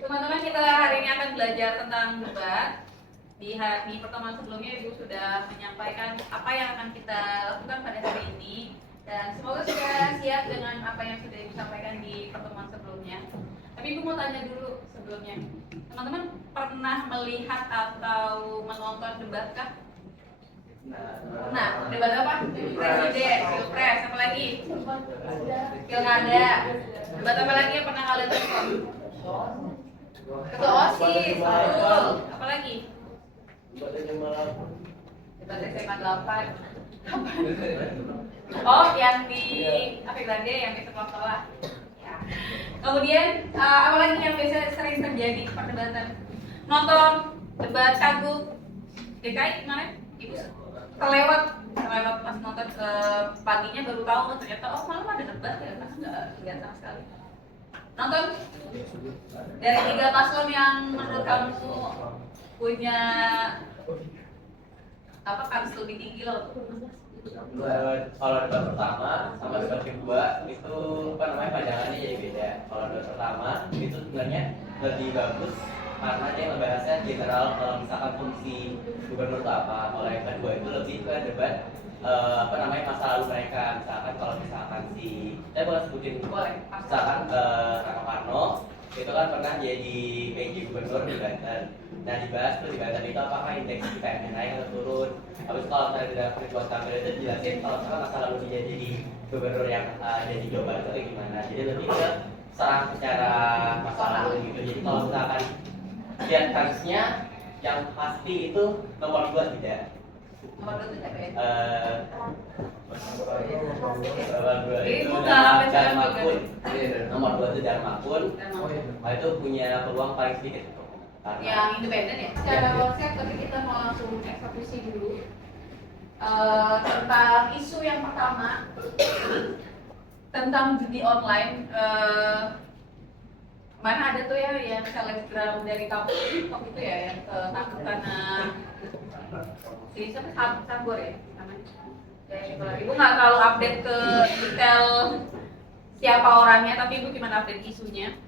Teman-teman, kita hari ini akan belajar tentang debat. Di pertemuan sebelumnya Ibu sudah menyampaikan apa yang akan kita lakukan pada hari ini, dan semoga sudah siap dengan apa yang sudah Ibu sampaikan di pertemuan sebelumnya. Tapi Ibu mau tanya dulu sebelumnya, teman-teman pernah melihat atau menonton debat kah? Nah, debat apa? Presiden, pilpres, apa lagi? Pilkada. Debat apa lagi yang pernah kalian tonton? Ketua OSIS, betul. Apa lagi? Debat SMA 8. Oh, yang di Grande yang di sekolah-sekolah. Ya. Kemudian apa lagi yang biasa sering terjadi perdebatan? Nonton debat Cagup DKI kemarin, Ibu kelewat pas nonton paginya baru tahu ternyata malam ada debat ya, karena nggak lihat sama sekali. Nonton dari 3 paslon yang menurut kamu punya apa kans lebih tinggi loh? Kalau debat pertama sama debat kedua itu pandangannya jadi beda. Kalau debat pertama itu sebenarnya lebih bagus karena dia ngebahasnya general, misalkan fungsi gubernur itu apa. Kalau yang kedua itu lebih ke debat masa lalu mereka. Misalkan kalau saya boleh sebutin, misalkan Rano Karno itu kan pernah jadi PJ gubernur di Banten. Nah, dibahas tuh di Banten itu apakah indeks IPM naik atau turun. Habis kalau misalnya di dalam Ridwan Kamil itu dijelasin kalau misalkan masa lalu dia jadi gubernur yang ada di Jawa Barat itu kayak gimana. Jadi lebih ke serang secara masa lalu gitu. Jadi kalau misalkan lihat kansnya yang pasti itu nomor 2 tidak. Nomor 2 itu siapa ya? Itu Darmakun. Nomor 2 itu Darmakun. Nah, itu punya peluang paling sedikit. Yang independen ya? Secara konsep, tapi kita mau langsung eksekusi dulu tentang isu yang pertama tentang judi online. Mana ada tuh ya yang selebgram dari kampus waktu itu ya yang takut karena si siapa Sambor ya namanya. Ibu nggak terlalu update ke detail siapa orangnya, tapi Ibu cuma update isunya.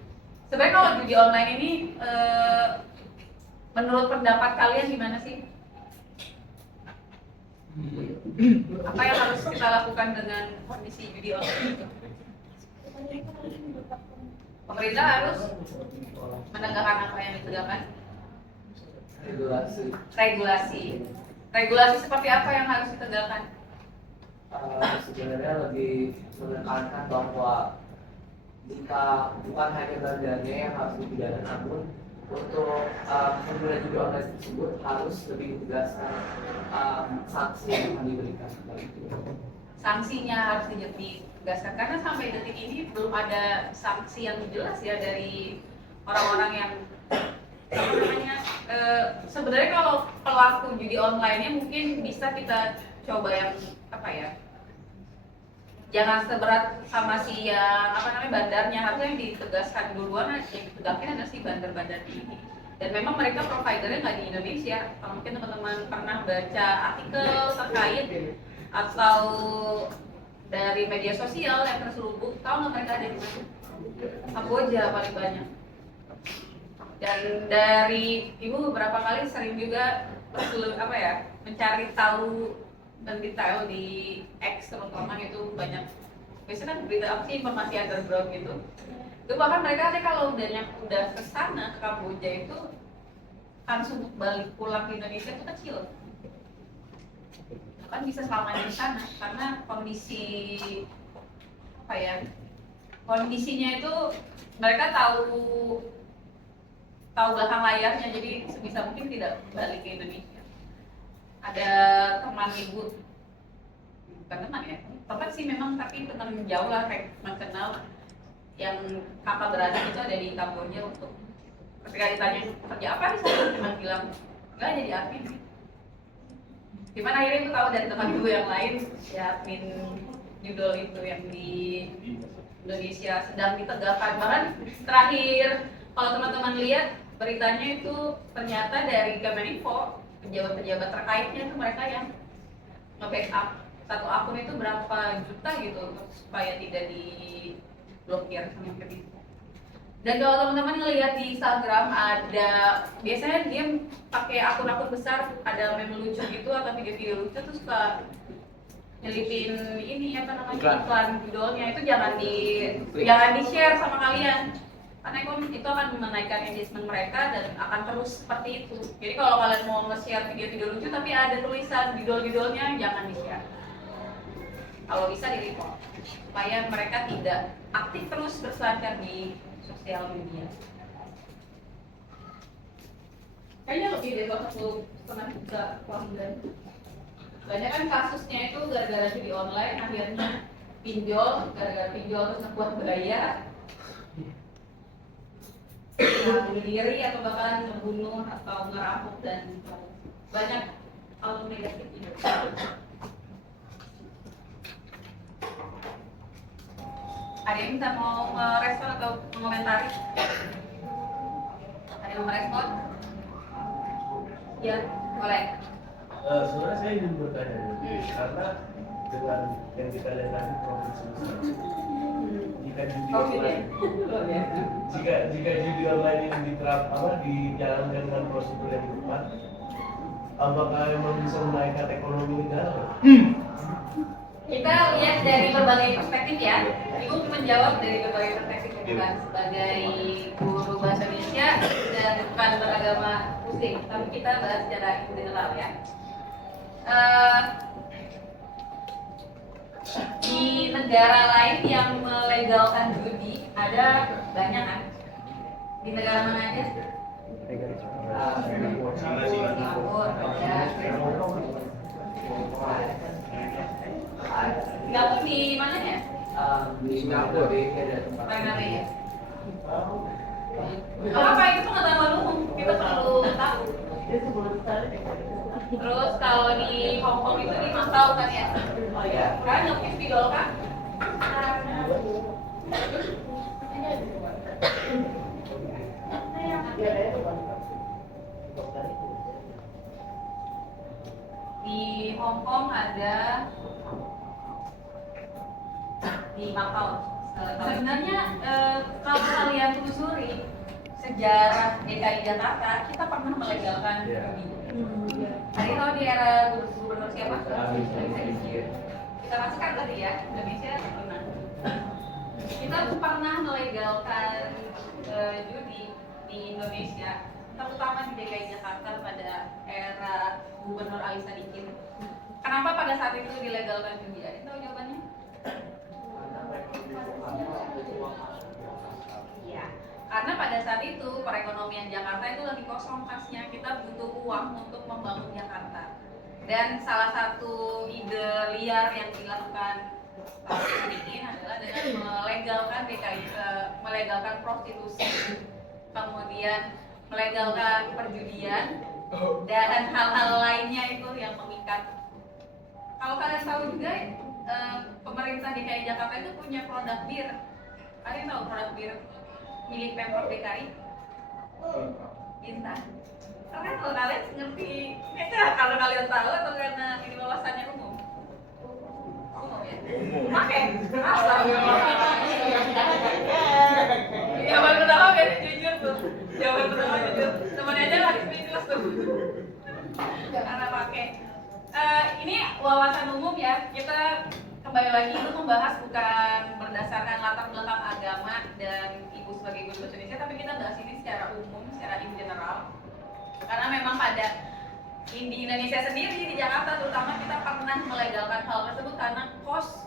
Sebenarnya kalau judi online ini menurut pendapat kalian gimana sih? Apa yang harus kita lakukan dengan kondisi judi online itu? Pemerintah harus menegakkan apa yang ditegakkan? Regulasi seperti apa yang harus ditegakkan? Sebenarnya lebih menekankan bahwa jika bukan hanya bandarnya yang harus dipidana, namun untuk pengguna judi online tersebut harus lebih ditegaskan sanksi yang akan diberikan. Sanksinya harus ditegaskan karena sampai detik ini belum ada sanksi yang jelas ya dari orang-orang yang apa namanya. Sebenarnya kalau pelaku judi online-nya mungkin bisa kita coba yang apa ya? Jangan seberat sama si yang apa namanya bandarnya, harusnya yang ditegaskan duluan, yang ditegakkan adalah si bandar-bandar ini. Dan memang mereka providernya nggak di Indonesia. Kalau mungkin teman-teman pernah baca artikel terkait atau dari media sosial yang terselubung, tahu nggak mereka ada di mana? Kamboja paling banyak. Dan dari Ibu beberapa kali sering juga mencari tahu dan detail di X terutama itu banyak. Biasanya kan berita apa sih, informasi underground gitu. Itu bahkan mereka kalau udah ke sana ke Kamboja itu harus untuk balik pulang ke Indonesia itu kecil. Kan bisa selamanya di sana karena kondisinya itu mereka tahu belakang layarnya, jadi sebisa mungkin tidak balik ke Indonesia. Ada teman Ibu, bukan teman ya, teman sih memang, tapi teman jauh lah, kayak teman kenal yang kakak beradik itu ada di Kamboja. Untuk ketika ditanya kerja apa di sana, cuma bilang nggak jadi admin. Gimana akhirnya Ibu tahu dari teman Ibu yang lain, ya admin judul itu yang di Indonesia sedang ditegakkan. Bahkan terakhir kalau teman-teman lihat beritanya itu ternyata dari Kemeninfo, pejabat-pejabat terkaitnya itu mereka yang nge-backup satu akun itu berapa juta gitu supaya tidak diblokir sama Kemeninfo. Dan kalau teman-teman ngelihat di Instagram ada biasanya dia pakai akun-akun besar, ada meme lucu gitu atau video-video lucu tuh suka nyelipin ini apa namanya iklan judulnya, itu jangan di share sama kalian karena itu akan menaikkan engagement mereka dan akan terus seperti itu. Jadi kalau kalian mau nge-share video-video lucu tapi ada tulisan judul-judulnya, jangan di share. Kalau bisa di report supaya mereka tidak aktif terus berselancar di sosial media. Kayaknya lebih dari 1,5 juta pelanggan. Banyak kan kasusnya itu gara-gara judi online akhirnya pinjol, gara-gara pinjol terus ngebuat bayar, bunuh diri atau bahkan membunuh atau ngerampok dan banyak hal negatif itu. Ada yang minta mau merespon atau mengomentari? Ada yang mau merespon? Ya, boleh. Sebenarnya saya ingin bertanya karena dengan yang kita lihat tadi provinsi jika judi online, jika judi online ini dijalankan dengan prosedur yang tepat, apakah memang bisa menaikkan ekonomi negara? Kita lihat dari berbagai perspektif ya. Ibu menjawab dari berbagai perspektif, bukan sebagai guru bahasa Indonesia dan bukan beragama Muslim, tapi kita bahas secara general ya. Di negara lain yang melegalkan judi ada banyak kan? Di negara mana aja? Singapura, ada. Singapura di mana ya? Di Singapura Primary ya. Apa itu pengetahuan umum, kita perlu tahu. Terus kalau di Hong Kong itu di Macau kan ya? Oh ya. Kan nge spidol kan? Di Hong Kong ada, di Macau. Sebenarnya kalau kalian telusuri sejarah DKI Jakarta, kita pernah melegalkan judi. Hari tahu di era gubernur siapa? Kita masukkan tadi ya, Indonesia pernah. Kita pernah melegalkan judi di Indonesia, terutama di DKI Jakarta pada era Gubernur Ali Sadikin. Kenapa pada saat itu dilegalkan judi? Ada tahu jawabannya? Iya. Karena pada saat itu perekonomian Jakarta itu lagi kosong kasnya, kita butuh uang untuk membangun Jakarta. Dan salah satu ide liar yang dilakukan Pak Sadikin adalah dengan melegalkan prostitusi, kemudian melegalkan perjudian dan hal-hal lainnya itu yang memikat. Kalau kalian tahu juga, pemerintah DKI Jakarta itu punya produk bir. Kalian tahu produk bir milik Pemprov DKI? Bintang. Karena kalau kalian ngerti, kalau kalian tahu atau karena ini wawasannya umum? Umum ya? Pakai? Asal. Jawaban pertama biasanya jujur tuh. Jawaban pertama jujur. Temennya aja lagi speechless tuh. Karena pakai. Ini wawasan umum ya. Kita kembali lagi itu membahas bukan berdasarkan latar belakang agama dan ibu sebagai guru bahasa Indonesia, tapi kita bahas ini secara umum, secara in general. Karena memang di Indonesia sendiri, di Jakarta terutama, kita pernah melegalkan hal tersebut karena kas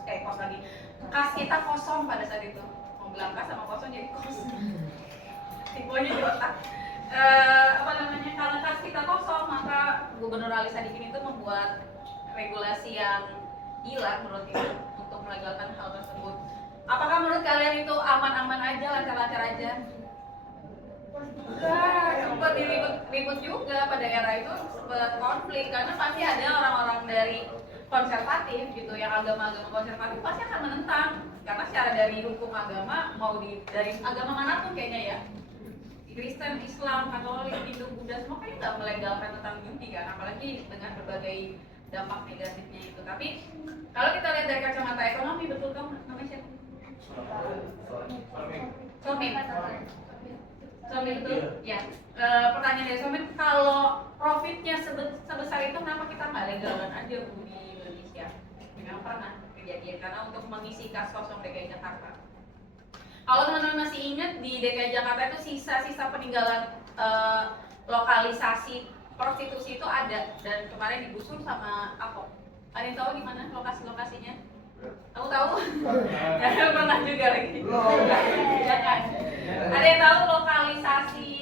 kita kosong pada saat itu. Mau bilang kas sama kosong jadi kos. Tipunya di otak. Karena kas kita kosong, maka Gubernur Ali Sadikin itu membuat regulasi yang gila menurut ibu untuk melegalkan hal tersebut. Apakah menurut kalian itu aman-aman aja, lancar-lancar aja? Enggak, sempat ribut juga pada era itu, sempat konflik karena pasti ada orang-orang dari konservatif gitu, yang agama-agama konservatif pasti akan menentang karena secara dari hukum agama dari agama manapun kayaknya ya, Kristen, Islam, Katolik, Hindu, Buddha semua kayaknya nggak melegalkan tentang judi kan, apalagi dengan berbagai dampak negatifnya itu. Tapi kalau kita lihat dari kacamata ekonomi, betul kan namanya siapa? Somin. Somit itu, Iya. ya. Pertanyaan dari Somit, kalau profitnya sebesar itu kenapa kita nggak legalkan aja Bu di Indonesia? Memang pernah kejadian karena untuk mengisi kas kosong DKI Jakarta. Kalau teman-teman masih ingat di DKI Jakarta itu sisa-sisa peninggalan lokalisasi prostitusi itu ada dan kemarin digusur sama Ahok. Ada yang tahu di mana lokasi-lokasinya? Aku tahu. Ya, pernah juga lagi. Ya kan? Ada yang tahu lokalisasi?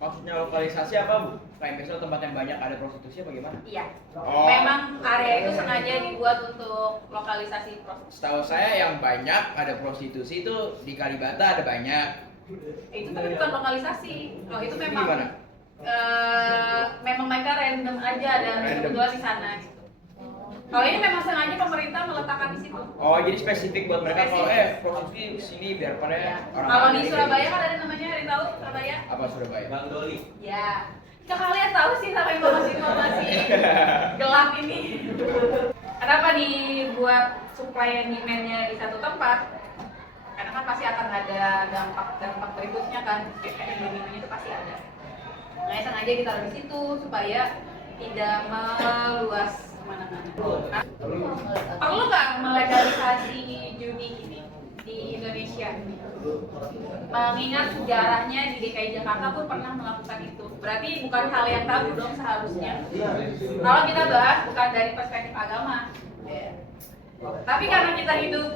Maksudnya lokalisasi apa, Bu? Kayak misalnya tempat yang banyak ada prostitusi apa gimana? Iya. Oh. Memang area itu sengaja dibuat untuk lokalisasi prostitusi. Setahu saya yang banyak ada prostitusi itu di Kalibata ada banyak. Itu tapi bukan lokalisasi. Kalau itu Itu memang gimana? memang mereka random aja dan Random. kebetulan di sana gitu. Kalau ini memang sengaja pemerintah meletakkan di situ. Oh, jadi spesifik buat mereka kalau prostitusi di sini biar pada Ya. orang. Kalau di Surabaya kan ada namanya, ada yang tahu Surabaya? Apa Surabaya? Bang Doli. Ya. Jika kalian tahu sih sama informasi-informasi gelap ini. Kenapa dibuat supaya demand-nya di satu tempat? Karena kan pasti akan ada dampak berikutnya kan, kayak ekonominya itu pasti ada. Nah, sengaja ditaruh di situ supaya tidak meluas kemana-mana. Nah, perlu nggak melegalisasi judi ini di Indonesia? Mengingat sejarahnya di DKI Jakarta pun pernah melakukan itu. Berarti bukan hal yang tabu dong seharusnya. Kalau kita bahas bukan dari perspektif agama. Tapi karena kita hidup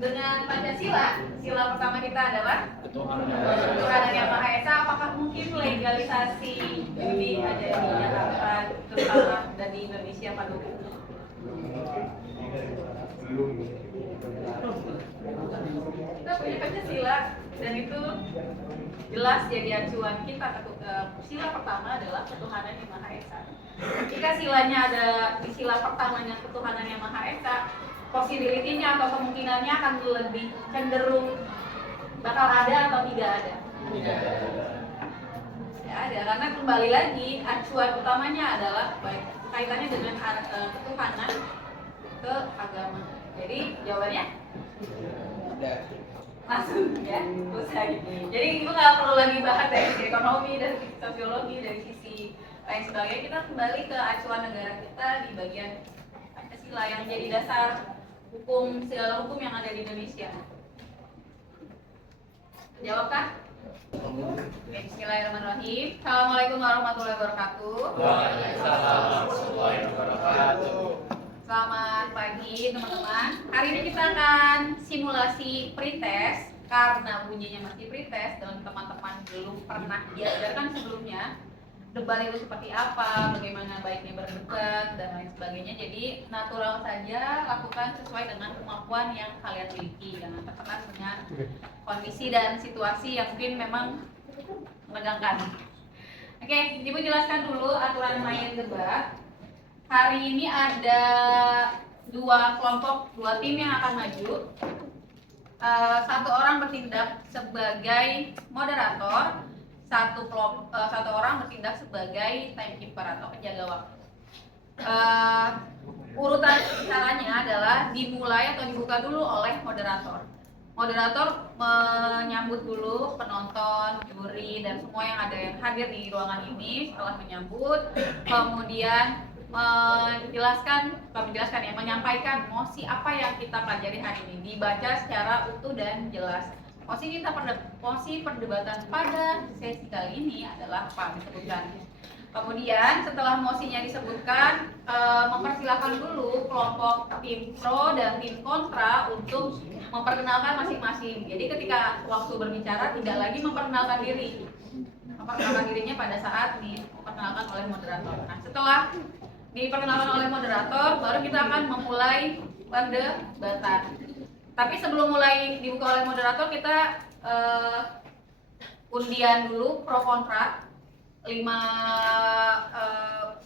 dengan Pancasila, sila pertama kita adalah Ketuhanan Yang Maha Esa. Apakah mungkin legalisasi judi ada di Jakarta, terutama dan di Indonesia pada umumnya? Kita punya Pancasila dan itu jelas jadi acuan kita. Sila pertama adalah Ketuhanan Yang Maha Esa. Jika silanya ada di sila pertamanya Ketuhanan Yang Maha Esa, possibility-nya atau kemungkinannya akan lebih cenderung bakal ada atau tidak ada? Tidak ada, karena kembali lagi acuan utamanya adalah baik kaitannya dengan ketuhanan ke agama. Jadi jawabannya Ada. langsung ya, selesai. Jadi itu nggak perlu lagi bahas dari sisi ekonomi, dari sisi sosiologi, dari sisi lain sebagainya. Kita kembali ke acuan negara kita di bagian Pancasila yang jadi dasar hukum, segala hukum yang ada di Indonesia. Jawabkah? Oke, bismillahirrahmanirrahim. Assalamualaikum warahmatullahi wabarakatuh. Waalaikumsalam warahmatullahi wabarakatuh. Selamat pagi teman-teman. Hari ini kita akan simulasi pretest karena bunyinya masih pretest dan teman-teman belum pernah diajarkan sebelumnya debat itu seperti apa, bagaimana baiknya berdebat dan lain sebagainya. Jadi natural saja, lakukan sesuai dengan kemampuan yang kalian miliki, jangan tertekan dengan kondisi dan situasi yang mungkin memang menegangkan. Oke, Ibu jelaskan dulu aturan main debat. Hari ini ada dua kelompok, dua tim yang akan maju. Satu orang bertindak sebagai moderator, satu orang bertindak sebagai timekeeper atau penjaga waktu. Urutan caranya adalah dimulai atau dibuka dulu oleh moderator. Moderator menyambut dulu penonton, juri, dan semua yang hadir di ruangan ini. Setelah menyambut, kemudian menyampaikan mosi apa yang kita pelajari hari ini, dibaca secara utuh dan jelas. Mosi perdebatan pada sesi kali ini adalah apa disebutkan. Kemudian setelah mosinya disebutkan, mempersilahkan dulu kelompok tim pro dan tim kontra untuk memperkenalkan masing-masing. Jadi ketika waktu berbicara tidak lagi memperkenalkan dirinya pada saat diperkenalkan oleh moderator. Nah, setelah diperkenalkan oleh moderator, baru kita akan memulai perdebatan. Tapi sebelum mulai dibuka oleh moderator, kita undian dulu pro kontra. 5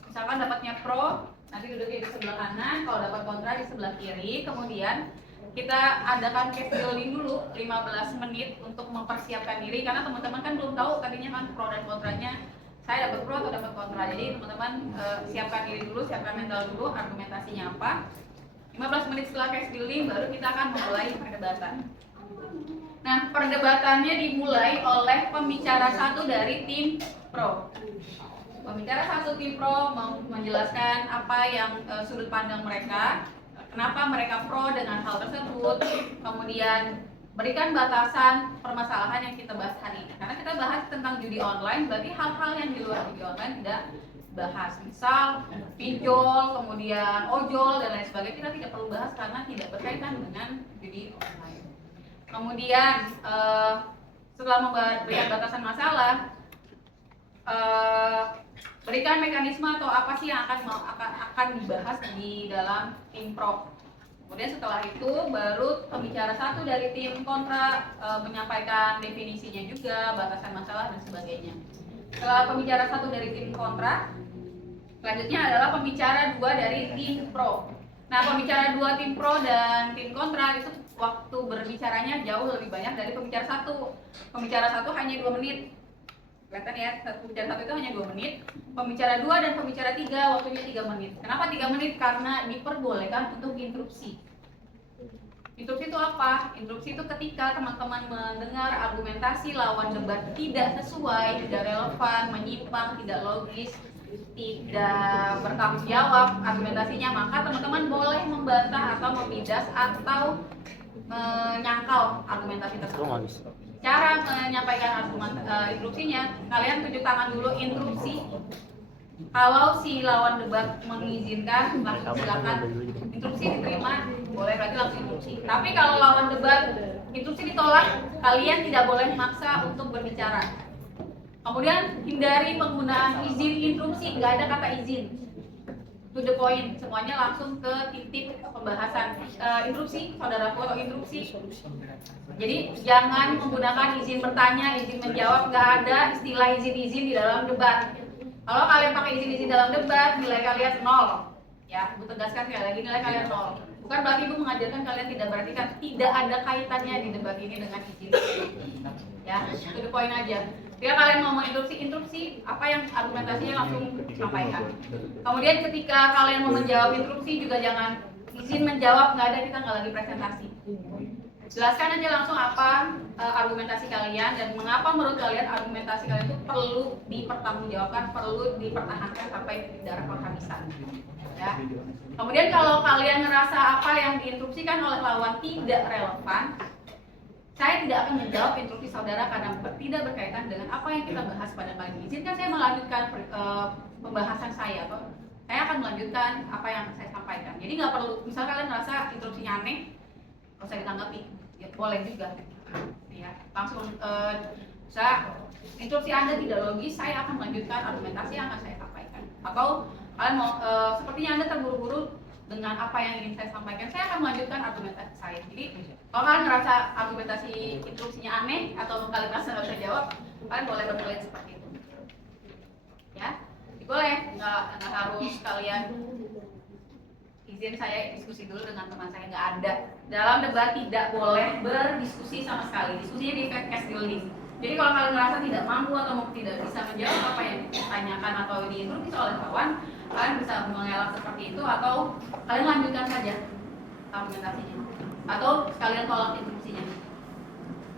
misalkan dapatnya pro, nanti duduknya di sebelah kanan, kalau dapat kontra di sebelah kiri. Kemudian kita adakan case building dulu 15 menit untuk mempersiapkan diri, karena teman-teman kan belum tahu tadinya kan pro dan kontranya, saya dapat pro atau dapat kontra. Jadi teman-teman siapkan diri dulu, siapkan mental dulu, argumentasinya apa. 15 menit setelah case building baru kita akan memulai perdebatan. Nah, perdebatannya dimulai oleh pembicara satu dari tim pro. Pembicara satu tim pro menjelaskan apa yang sudut pandang mereka, kenapa mereka pro dengan hal tersebut, kemudian berikan batasan permasalahan yang kita bahas hari ini. Karena kita bahas tentang judi online, berarti hal-hal yang di luar judi online tidak bahas. Misal pinjol, kemudian ojol dan lain sebagainya kita tidak perlu bahas karena tidak berkaitan dengan judi online. Kemudian setelah memberikan batasan masalah, berikan mekanisme atau apa sih yang akan dibahas di dalam tim pro. Kemudian setelah itu baru pembicara satu dari tim kontra menyampaikan definisinya juga, batasan masalah dan sebagainya. Setelah pembicara satu dari tim kontra, selanjutnya adalah pembicara dua dari tim pro. Nah, pembicara dua tim pro dan tim kontra itu waktu berbicaranya jauh lebih banyak dari pembicara satu. Pembicara satu hanya 2 menit. Kelihatan ya, pembicara satu itu hanya 2 menit. Pembicara 2 dan pembicara 3 waktunya 3 menit. Kenapa 3 menit? Karena diperbolehkan untuk interupsi. Interupsi itu apa? Interupsi itu ketika teman-teman mendengar argumentasi lawan debat tidak sesuai, tidak relevan, menyimpang, tidak logis, tidak bertanggung jawab argumentasinya, maka teman-teman boleh membantah atau membidas atau menyangkal argumentasi tersebut. Cara menyampaikan argumen interupsinya, kalian tunjuk tangan dulu interupsi. Kalau si lawan debat mengizinkan, langsung silakan interupsi diterima, boleh berarti langsung interupsi. Tapi kalau lawan debat interupsi ditolak, kalian tidak boleh maksa untuk berbicara. Kemudian hindari penggunaan izin interupsi, nggak ada kata izin. To the point, semuanya langsung ke titik pembahasan. Interupsi, saudara foto interupsi. Jadi jangan menggunakan izin bertanya, izin menjawab, nggak ada istilah izin-izin di dalam debat. Kalau kalian pakai izin-izin dalam debat, nilai kalian 0. Ya, Ibu tegaskan sekali lagi nilai kalian 0. Bukan berarti Ibu mengajarkan kalian tidak perhatikan, tidak ada kaitannya di debat ini dengan izin. Ya, to the point aja. Ketika kalian ngomong interupsi, apa yang argumentasinya langsung sampaikan. Kemudian ketika kalian mau menjawab interupsi juga jangan izin menjawab, nggak ada, kita nggak lagi presentasi. Jelaskan aja langsung apa argumentasi kalian dan mengapa menurut kalian argumentasi kalian itu perlu dipertanggungjawabkan, perlu dipertahankan sampai titik darah penghabisan. Ya. Kemudian kalau kalian ngerasa apa yang diinterupsikan oleh lawan tidak relevan, saya tidak akan menjawab interupsi saudara karena tidak berkaitan dengan apa yang kita bahas pada kali ini. Izinkan saya melanjutkan pembahasan saya, atau saya akan melanjutkan apa yang saya sampaikan. Jadi nggak perlu, misal kalian merasa interupsinya aneh, nggak usah ditanggapi, ya boleh juga. Ya, langsung interupsi Anda tidak logis, saya akan melanjutkan argumentasi yang akan saya sampaikan. Atau kalian mau, sepertinya Anda terburu-buru dengan apa yang ingin saya sampaikan, saya akan melanjutkan argumentasi saya. Jadi kalau kalian ngerasa argumentasi interupsinya aneh atau kalian merasa nggak bisa jawab, kalian boleh berkelit seperti itu. Ya, boleh, nggak harus kalian izin saya diskusi dulu dengan teman saya, nggak ada. Dalam debat tidak boleh berdiskusi sama sekali. Diskusinya di case building. Jadi kalau kalian merasa tidak mampu atau tidak bisa menjawab apa yang ditanyakan atau diinterupsi oleh kawan, kalian bisa mengelak seperti itu atau kalian lanjutkan saja argumentasinya atau sekalian tolak interupsinya.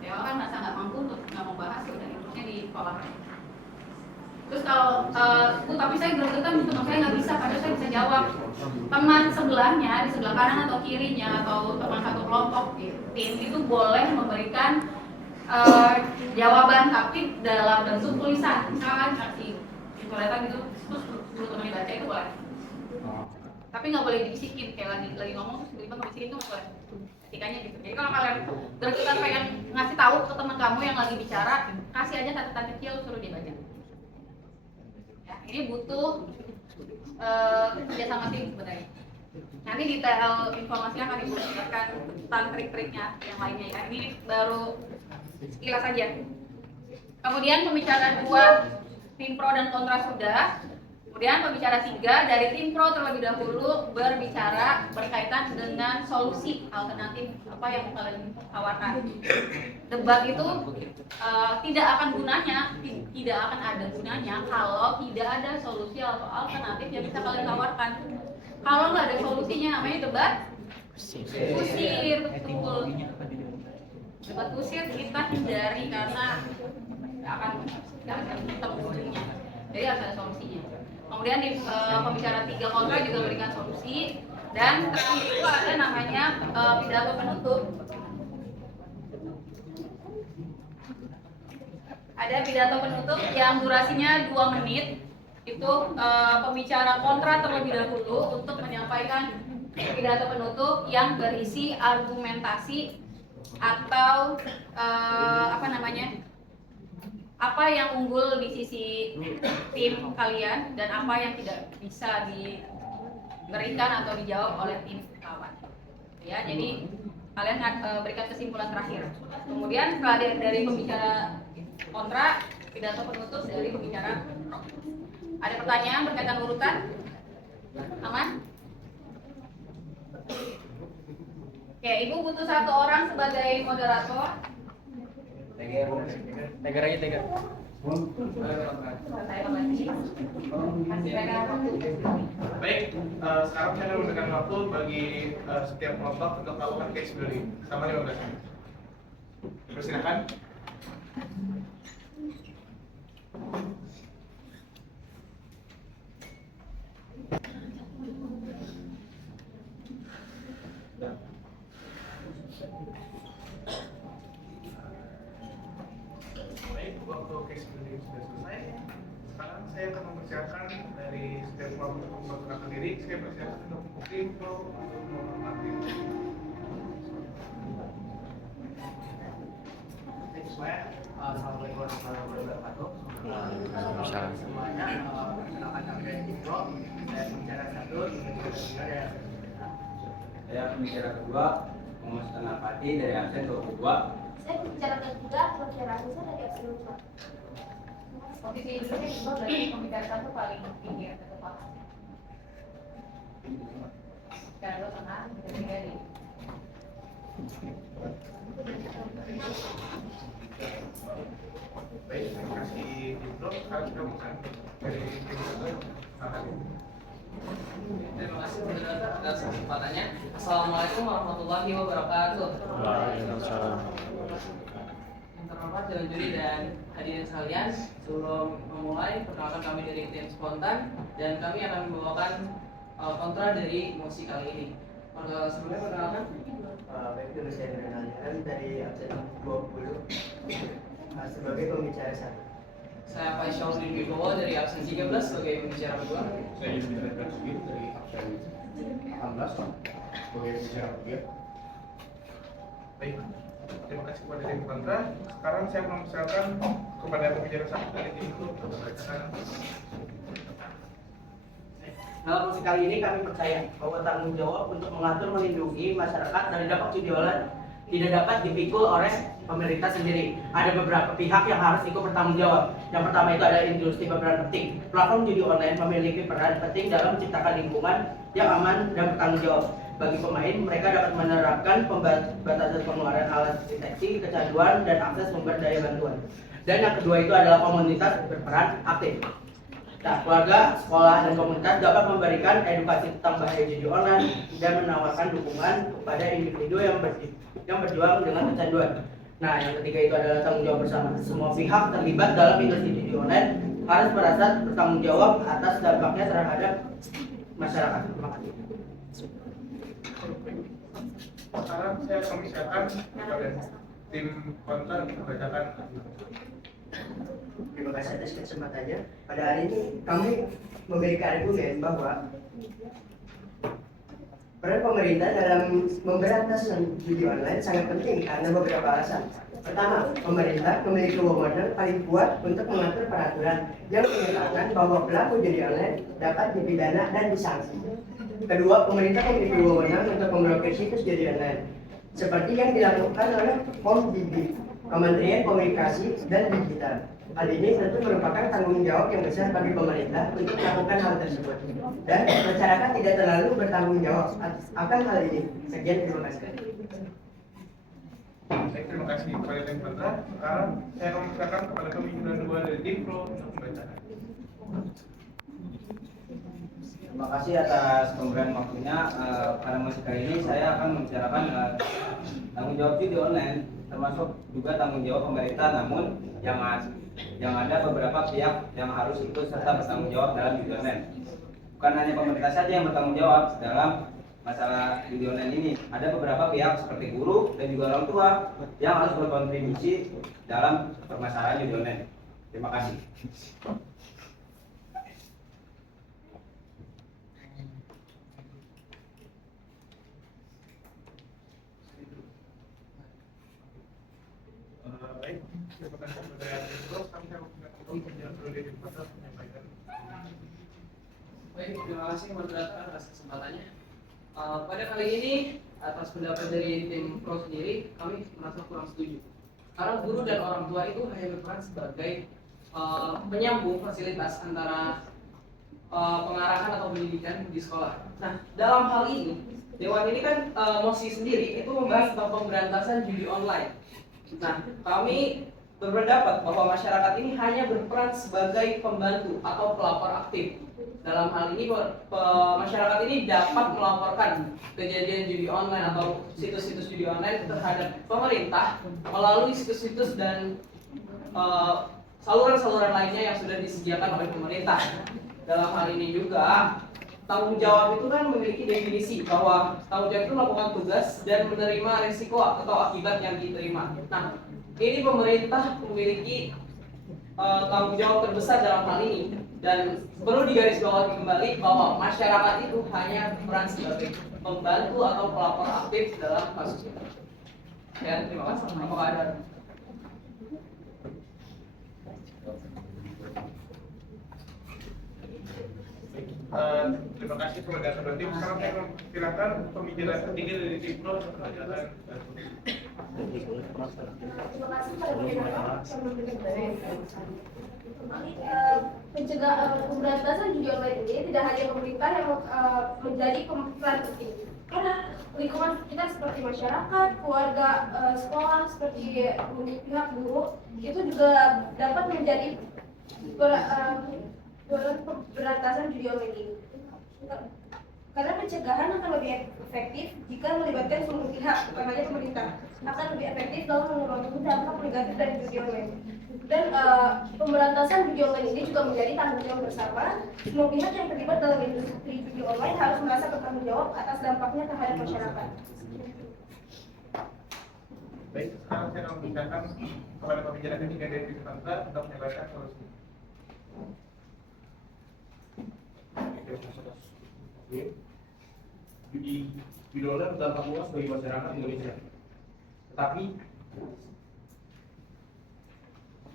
Ya kan merasa nggak mampu untuk nggak mau bahas, ya udah interupsinya ditolak. Terus kalau Bu, tapi saya gregetan, teman saya nggak bisa, padahal saya bisa jawab. Teman sebelahnya di sebelah kanan atau kirinya atau teman satu kelompok tim itu boleh memberikan jawaban tapi dalam bentuk tulisan. Misalkan kasih coretan gitu, terus dulu temannya baca, itu boleh. Tapi nggak boleh dibisikin, kayak lagi ngomong terus tiba-tiba ngebisikin itu nggak boleh. Etikanya gitu. Jadi kalau kalian gregetan pengen ngasih tahu ke teman kamu yang lagi bicara, kasih aja catatan kecil, suruh dia baca. Ya, ini butuh kerjasama tim sebenarnya. Nanti detail informasinya akan dibuatkan tentang trik-triknya yang lainnya ya. Ini baru sekilas saja. Kemudian pembicara 2 tim pro dan kontra sudah. Kemudian pembicara 3 dari tim pro terlebih dahulu berbicara berkaitan dengan solusi alternatif apa yang kalian tawarkan. Debat itu tidak akan ada gunanya kalau tidak ada solusi atau alternatif yang bisa kalian tawarkan. Kalau nggak ada solusinya, namanya debat kusir, betul. Debat kusir kita hindari karena nggak akan ketemu ujungnya. Jadi harus ada solusinya. Kemudian di pembicara 3 kontra juga memberikan solusi, dan terakhir itu ada namanya pidato penutup. Ada pidato penutup yang durasinya 2 menit. Itu pembicara kontra terlebih dahulu untuk menyampaikan pidato penutup yang berisi argumentasi atau apa yang unggul di sisi tim kalian dan apa yang tidak bisa diberikan atau dijawab oleh tim lawan. Ya, jadi kalian berikan kesimpulan terakhir. Kemudian setelah dari pembicara kontra, pidato penutup dari pembicara pro. Ada pertanyaan berkaitan urutan? Aman? Oke, Ibu butuh 1 orang sebagai moderator. Tegar aja, tegar. Saya mengerti. Masih ada waktu. Baik, sekarang saya akan memberikan waktu bagi setiap kelompok untuk melakukan case building selama 15 menit. Persilakan. Baik, waktu case building sudah selesai. Sekarang saya akan mempersiapkan dari setiap kelompok untuk memperkenalkan diri. Saya persiapkan untuk info untuk menghormati. Assalamualaikum warahmatullahi wabarakatuh. Semuanya, perkenalkan kami dari Info. Saya pembicara 1, pembicara 2 dan Saya pembicara kedua, Muhammad Tanapati dari absen 22. Saya pembicara ketiga, pembicara Anissa dari absen 2. Posisi dulu Ibu berarti pembicara 1 paling tinggi ya, tetap. Sekarang lo tengah, ketiga di. Baik, terima kasih Info. Sekarang kita bukan dari tim Terima kasih moderator atas kesempatannya. Assalamualaikum warahmatullahi wabarakatuh. Waalaikumsalam. Yang terhormat Dewan Juri dan hadirin sekalian, sebelum memulai, perkenalkan kami dari tim spontan dan kami akan membawakan kontra dari mosi kali ini. Sebelumnya perkenalkan. baik dulu saya mengenalkan dari absen 20 sebagai pembicara 1. Saya Faisal Wibowo dari absen 13 sebagai pembicara kedua. Saya Yudhira Karsudi dari absen 18 sebagai pembicara ketiga. Baik, terima kasih kepada tim kontra. Sekarang saya mempersilakan kepada pembicara 1 dari tim itu untuk membacakan. Dalam musik kali ini kami percaya bahwa tanggung jawab untuk mengatur melindungi masyarakat dari dampak judi online tidak dapat dipikul oleh pemerintah sendiri. Ada beberapa pihak yang harus ikut bertanggung jawab. Yang pertama itu ada industri berperan penting. Platform judi online memiliki peran penting dalam menciptakan lingkungan yang aman dan bertanggung jawab. Bagi pemain, mereka dapat menerapkan pembatasan pengeluaran alat deteksi, kecanduan, dan akses sumber daya bantuan. Dan yang kedua itu adalah komunitas berperan aktif. Nah, keluarga, sekolah, dan komunitas dapat memberikan edukasi tentang bahaya judi online dan menawarkan dukungan kepada individu yang berjuang dengan kecanduan. Nah, yang ketiga itu adalah tanggung jawab bersama. Semua pihak terlibat dalam industri judi online harus merasa bertanggung jawab atas dampaknya terhadap masyarakat. Terima kasih. Sekarang saya akan mempersilakan kepada tim kontra untuk membacakan. Terima kasih atas kesempatannya. Pada hari ini kami memberikan argumen bahwa peran pemerintah dalam memberantas judi online sangat penting karena beberapa alasan. Pertama, pemerintah memiliki wewenang paling kuat untuk mengatur peraturan yang menyatakan bahwa pelaku judi online dapat dipidana dan disanksi. Kedua, pemerintah memiliki wewenang untuk memblokir situs judi online, seperti yang dilakukan oleh POM-JD, Kementerian Komunikasi dan Digital. Hal ini tentu merupakan tanggung jawab yang besar bagi pemerintah untuk melakukan hal tersebut. Dan masyarakat tidak terlalu bertanggung jawab akan hal ini. Sekian, terima kasih. Baik, terima kasih kepada tim kontra. Sekarang saya akan mempersilakan kepada pembicara 2 dari tim pro untuk membacakan. Terima kasih atas pemberian waktunya. Pada musik kali ini saya akan membicarakan tanggung jawab judi online termasuk juga tanggung jawab pemerintah. Namun yang ada beberapa pihak yang harus ikut serta bertanggung jawab dalam judi online. Bukan hanya pemerintah saja yang bertanggung jawab dalam masalah judi online ini. Ada beberapa pihak seperti guru dan juga orang tua yang harus berkontribusi dalam permasalahan judi online. Terima kasih. Baik, terima kasih kepada Terus kami akan untuk yang perlu diinformasikan menyampaikan. Baik, terima kasih moderator atas kesempatannya. Pada kali ini atas pendapat dari tim pro sendiri kami merasa kurang setuju. Karena guru dan orang tua itu hanya berperan sebagai penyambung fasilitas antara pengarahan atau pendidikan di sekolah. Nah, dalam hal ini Dewan ini kan mosi sendiri itu membahas tentang pemberantasan judi online. Nah, kami berpendapat bahwa masyarakat ini hanya berperan sebagai pembantu atau pelapor aktif. Dalam hal ini, masyarakat ini dapat melaporkan kejadian judi online atau situs-situs judi online terhadap pemerintah melalui situs-situs dan saluran-saluran lainnya yang sudah disediakan oleh pemerintah. Dalam hal ini juga, tanggung jawab itu kan memiliki definisi bahwa tanggung jawab itu melakukan tugas dan menerima risiko atau akibat yang diterima. Nah, ini pemerintah memiliki tanggung jawab terbesar dalam hal ini dan perlu digarisbawahi kembali bahwa masyarakat itu hanya berperan sebagai pembantu atau pelapor aktif dalam kasus ini. Ya, terima kasih. Apakah ada? Terima kasih kepada Ketua Tim. Sekarang saya akan silakan pembicaraan ketiga dari tim pro penjelasan. Terima kasih pada moderator yang memberikan pemberantasan judi online ini tidak hanya pemerintah yang menjadi pemeran penting. Karena lingkungan kita seperti masyarakat, keluarga, sekolah, seperti pihak guru itu juga dapat menjadi pemberantasan judi online ini. Karena pencegahan akan lebih efektif jika melibatkan seluruh pihak, bukan hanya pemerintah. Akan lebih efektif dalam mengurangi dampak negatif dari judi online. Dan pemberantasan judi online ini juga menjadi tanggung jawab bersama. Semua pihak yang terlibat dalam industri judi online harus merasa bertanggung jawab atas dampaknya terhadap masyarakat. Baik, sekarang saya akan memberikan kepada pembicara ketiga dari tim Tanta untuk menyampaikan solusi. Judi online berdampak luas bagi masyarakat Indonesia. Tetapi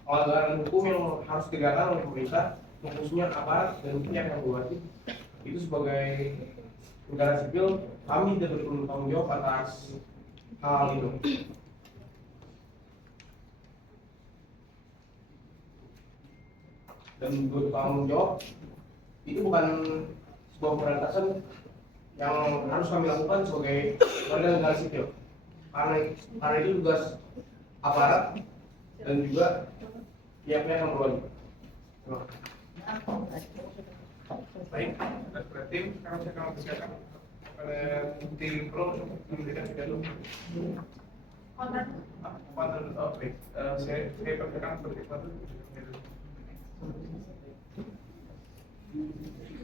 pelanggaran hukum yang harus ditegakkan oleh pemerintah, khususnya aparat dan pihak yang berwajib, itu sebagai negara sipil, kami tidak bertanggung jawab atas hal itu. Dan bertanggung jawab itu bukan sebuah pemberantasan yang harus kami lakukan sebagai warga negara sipil, karena itu tugas aparat dan juga pihak-pihak yang berwajib. Baik, atas tim, sekarang saya akan mempersiapkan kepada tim pro untuk memberikan pidato. Konten. Baik. Saya persiapkan seperti itu.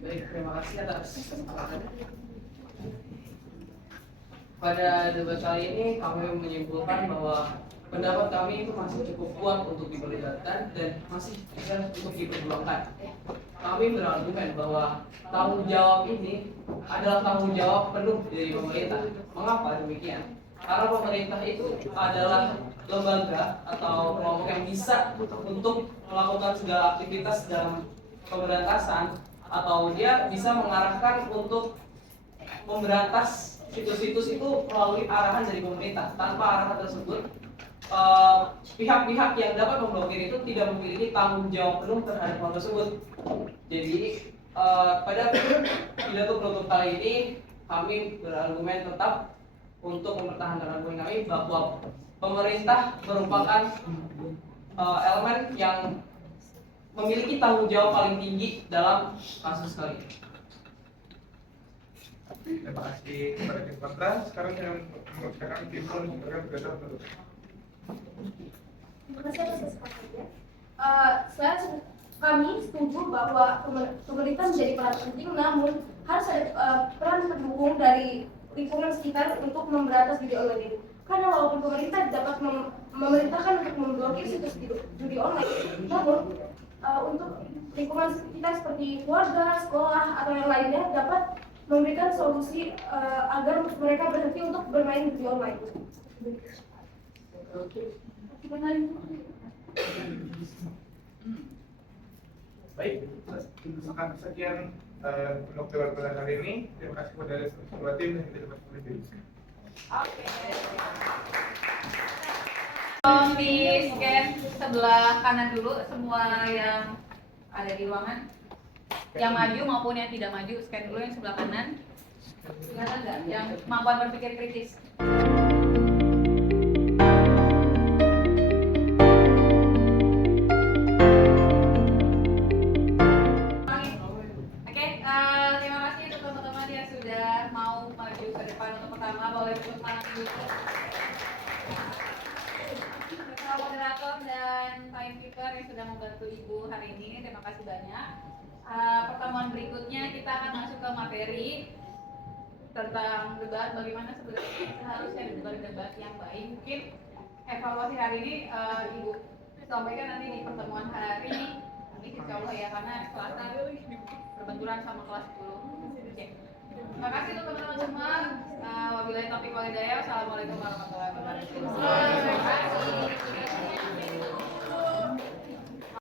Baik, terima kasih atas kesempatannya. Pada debat kali ini kami menyimpulkan bahwa pendapat kami itu masih cukup kuat untuk diperlihatkan dan masih bisa untuk diperjuangkan. Kami berargumen bahwa tanggung jawab ini adalah tanggung jawab penuh dari pemerintah. Mengapa demikian? Karena pemerintah itu adalah lembaga atau kelompok yang bisa untuk melakukan segala aktivitas dalam pemberantasan, atau dia bisa mengarahkan untuk memberantas situs-situs itu melalui arahan dari pemerintah. Tanpa arahan tersebut, pihak-pihak yang dapat memblokir itu tidak memiliki tanggung jawab penuh terhadap hal tersebut. Jadi pada pidato penutup kali ini kami berargumen tetap untuk mempertahankan argumen kami bahwa pemerintah merupakan elemen yang memiliki tanggung jawab paling tinggi dalam kasus kali ini. Terima kasih kepada tim kontra. Sekarang saya mempersiapkan tim pro untuk memberikan pidato penutup. Terima kasih atas kesempatannya. Kami setuju bahwa pemerintah menjadi peran penting, namun harus ada peran pendukung dari lingkungan sekitar untuk memberantas judi online ini. Karena walaupun pemerintah dapat memerintahkan untuk memblokir situs judi online, namun untuk lingkungan sekitar seperti keluarga, sekolah, atau yang lainnya dapat memberikan solusi agar mereka berhenti untuk bermain judi online. Baik, sekian untuk debat pada kali ini. Terima kasih kepada semua tim yang tidak dapat berdiri. Oke. Tolong di scan sebelah kanan dulu semua yang ada di ruangan. Yang maju maupun yang tidak maju, scan dulu yang sebelah kanan. Kelihatan nggak? Yang kemampuan berpikir kritis. Oke, terima kasih untuk teman-teman yang sudah mau maju ke depan. Untuk pertama, boleh tepuk tangan dulu. Ketua moderator dan timekeeper yang sudah membantu Ibu hari ini, terima kasih banyak. Pertemuan berikutnya kita akan masuk ke materi tentang debat, bagaimana sebenarnya seharusnya debat yang baik. Mungkin evaluasi hari ini Ibu sampaikan nanti di pertemuan hari ini, insya Allah ya, karena Selasa berbenturan sama kelas 10. Oke. Terima kasih untuk teman-teman semua. Wabillahi taufiq wal hidayah. Wassalamualaikum warahmatullahi wabarakatuh. Terima kasih.